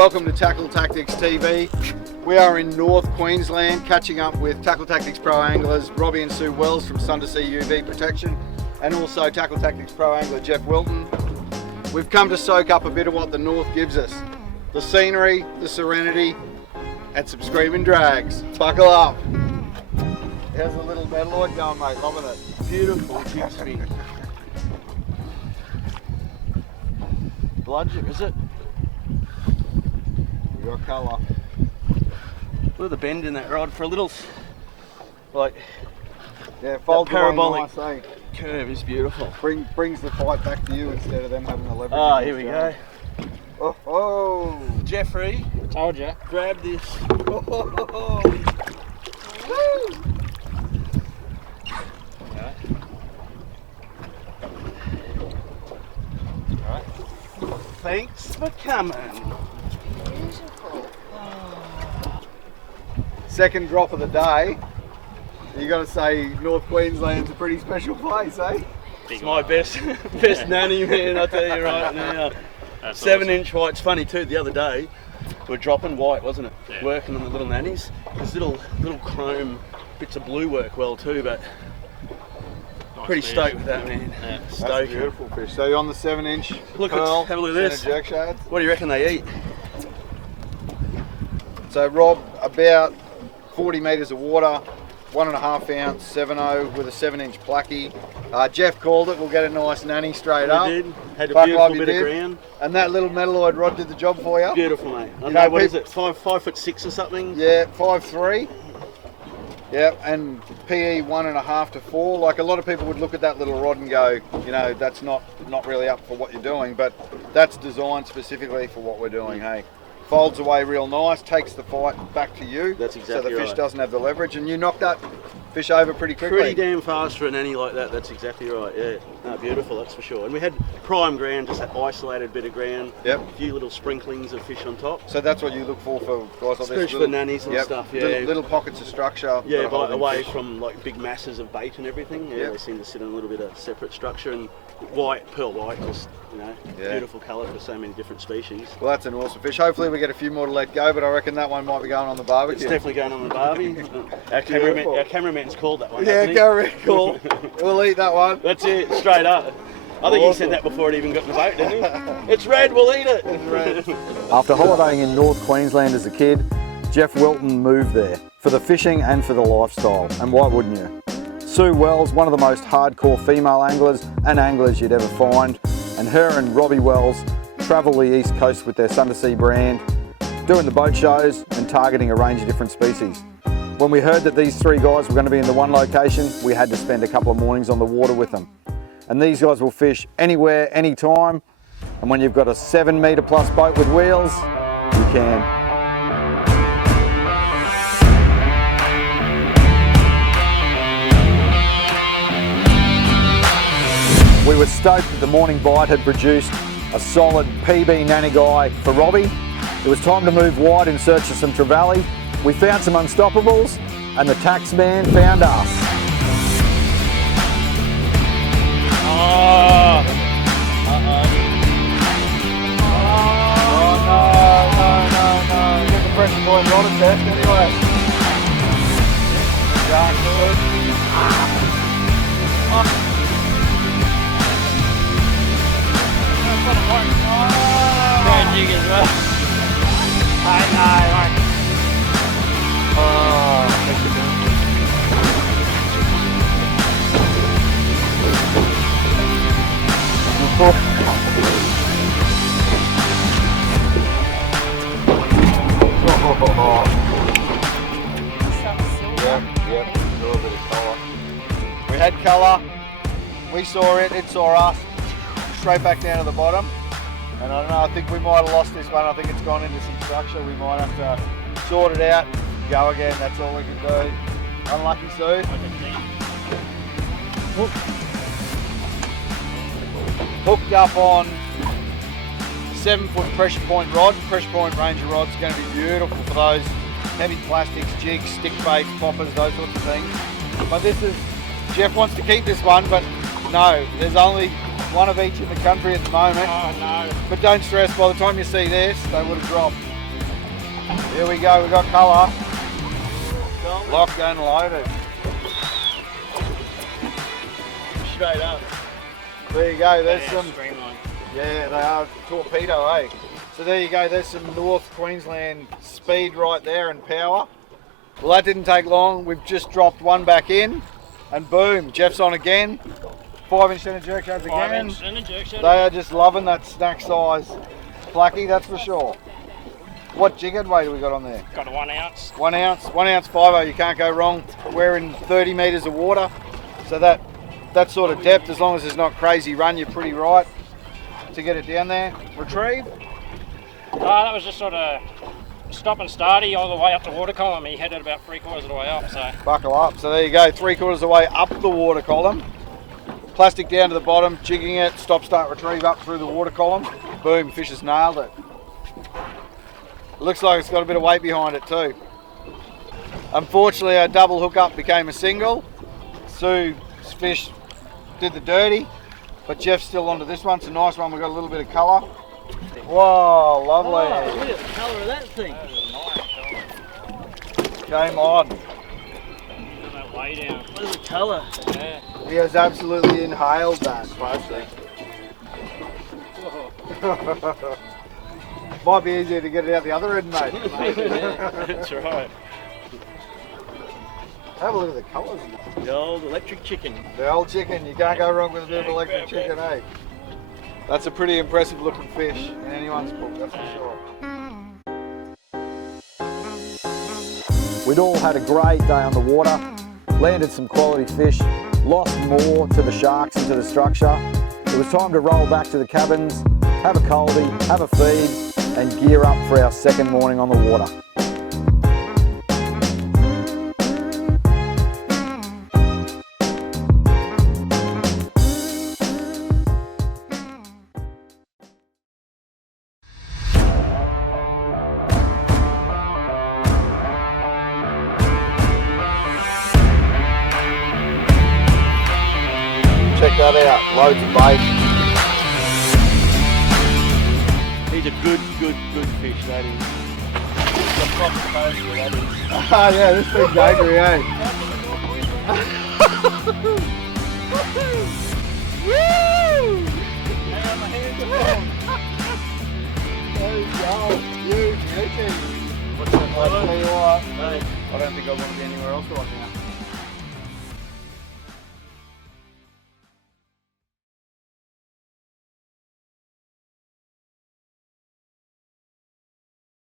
welcome to Tackle Tactics TV. We are in North Queensland catching up with Tackle Tactics Pro Anglers Robbie and Sue Wells from Sun to Sea UV Protection, and also Tackle Tactics Pro Angler Jeff Wilton. We've come to soak up a bit of what the North gives us. The scenery, the serenity, and some screaming drags. Buckle up. How's the little Metaloid going, mate? Loving it. Beautiful jig spin. Bludger, is it? You got colour. Look at the bend in that rod for a little, like, yeah, folds parabolic nice, curve is beautiful. Brings the fight back to you instead of them having the leverage. Oh, here we go. Oh, oh. Jeffrey, told you. Grab this. Oh, oh, oh. Woo. Alright. Thanks for coming. Beautiful. Second drop of the day. You got to say North Queensland's a pretty special place, eh? It's my best nanny, man, I tell you right now. 7-inch white. It's funny too, the other day we were dropping white, wasn't it? Yeah. Working on the little nannies. There's little chrome bits of blue work well too, but nice pretty fish. Stoked with that, man. Yeah. Stoked. That's a beautiful fish. So you're on the 7-inch look pearl, have a look at this. Jerk shads. What do you reckon they eat? So Rob, about 40 metres of water, 1.5 ounce 7.0 with a 7-inch placky. Jeff called it. We'll get a nice nanny straight up. We did. Had a beautiful bit of ground. And that little Metaloid rod did the job for you. Beautiful, mate. I know, what is it? 5'6" or something? Yeah, 5'3". Yeah, and PE 1.5 to 4. Like, a lot of people would look at that little rod and go, you know, that's not really up for what you're doing, but that's designed specifically for what we're doing. Hey, folds away real nice, takes the fight back to you. That's exactly so the fish right. Doesn't have the leverage, and you knock that fish over pretty quickly. Pretty damn fast for a nanny like that. That's exactly right. Yeah, no, beautiful. That's for sure. And we had prime ground, just that isolated bit of ground. Yep. A few little sprinklings of fish on top. So that's what you look for guys like this. Especially for nannies and stuff. Yeah. Little pockets of structure. Yeah, away from like big masses of bait and everything. Yeah, They seem to sit in a little bit of separate structure. And white, pearl white, just beautiful colour for so many different species. Well, that's an awesome fish. Hopefully we get a few more to let go, but I reckon that one might be going on the barbecue. It's definitely going on the barbie. Our cameraman's called that one. Yeah, go cool. We'll eat that one. That's it, straight up. I think he said that before it even got in the boat, didn't he? It's red, we'll eat it. It's red. After holidaying in North Queensland as a kid, Jeff Wilton moved there for the fishing and for the lifestyle, and why wouldn't you? Sue Wells, one of the most hardcore female anglers and anglers you'd ever find, and her and Robbie Wells travel the East Coast with their Sun to Sea brand, doing the boat shows and targeting a range of different species. When we heard that these three guys were going to be in the one location, we had to spend a couple of mornings on the water with them. And these guys will fish anywhere, anytime, and when you've got a 7-metre plus boat with wheels, you can. We were stoked that the morning bite had produced a solid PB nanny guy for Robbie. It was time to move wide in search of some trevally. We found some unstoppables, and the tax man found us. Oh! No. Get the pressure point on a test anyway. Great jig as well. Hey. Yep. A little bit of colour. We had colour. We saw it. It saw us. Straight back down to the bottom. And I don't know, I think we might have lost this one. I think it's gone into some structure. We might have to sort it out, go again. That's all we can do. Unlucky, Sue. Hooked up on 7-foot pressure point rod. Pressure point Ranger rod's going to be beautiful for those heavy plastics, jigs, stick baits, poppers, those sorts of things. But this is, Jeff wants to keep this one, but no, there's only one of each in the country at the moment. Oh no. But don't stress, by the time you see this, they would have dropped. Here we go, we got colour. Locked and loaded. Straight up. There you go, there's Yeah, some, streamline. yeah, they are torpedo, eh? So there you go, there's some North Queensland speed right there and power. Well, that didn't take long. We've just dropped one back in and boom, Jeff's on again. 5-inch centre jerk shadows again. 5-inch centre jerk shadow. They are just loving that snack size plucky, that's for sure. What jighead weight have we got on there? Got a 1 ounce. 1 ounce, 1 ounce 5-0, you can't go wrong. We're in 30 metres of water, so that sort of depth, as long as there's not crazy run, you're pretty right to get it down there. Retrieve? That was just sort of stop and starty all the way up the water column. He headed about 3/4 of the way up, so. Buckle up. So there you go, 3/4 of the way up the water column. Plastic down to the bottom, jigging it, stop, start, retrieve up through the water column. Boom, fish has nailed it. It looks like it's got a bit of weight behind it too. Unfortunately, our double hookup became a single. Sue's fish did the dirty, but Jeff's still onto this one. It's a nice one, we've got a little bit of colour. Whoa, lovely. Oh, look at the colour of that thing. Game on. Look at that way down. Look at the colour. Yeah. He has absolutely inhaled that. Might be easier to get it out the other end, mate. That's right. Have a look at the colours. The old electric chicken. The old chicken, you can't go wrong with a bit of electric chicken, eh? That's a pretty impressive looking fish in anyone's book, that's for sure. We'd all had a great day on the water, landed some quality fish, lost more to the sharks and to the structure. It was time to roll back to the cabins, have a coldie, have a feed, and gear up for our second morning on the water. Check that out, loads of bait. He's a good fish, that is. The proper poster, that is. Ah, yeah, this thing's angry, eh? Woo! There you go, huge, huge. I'll tell you what, I don't think I want to be anywhere else right now.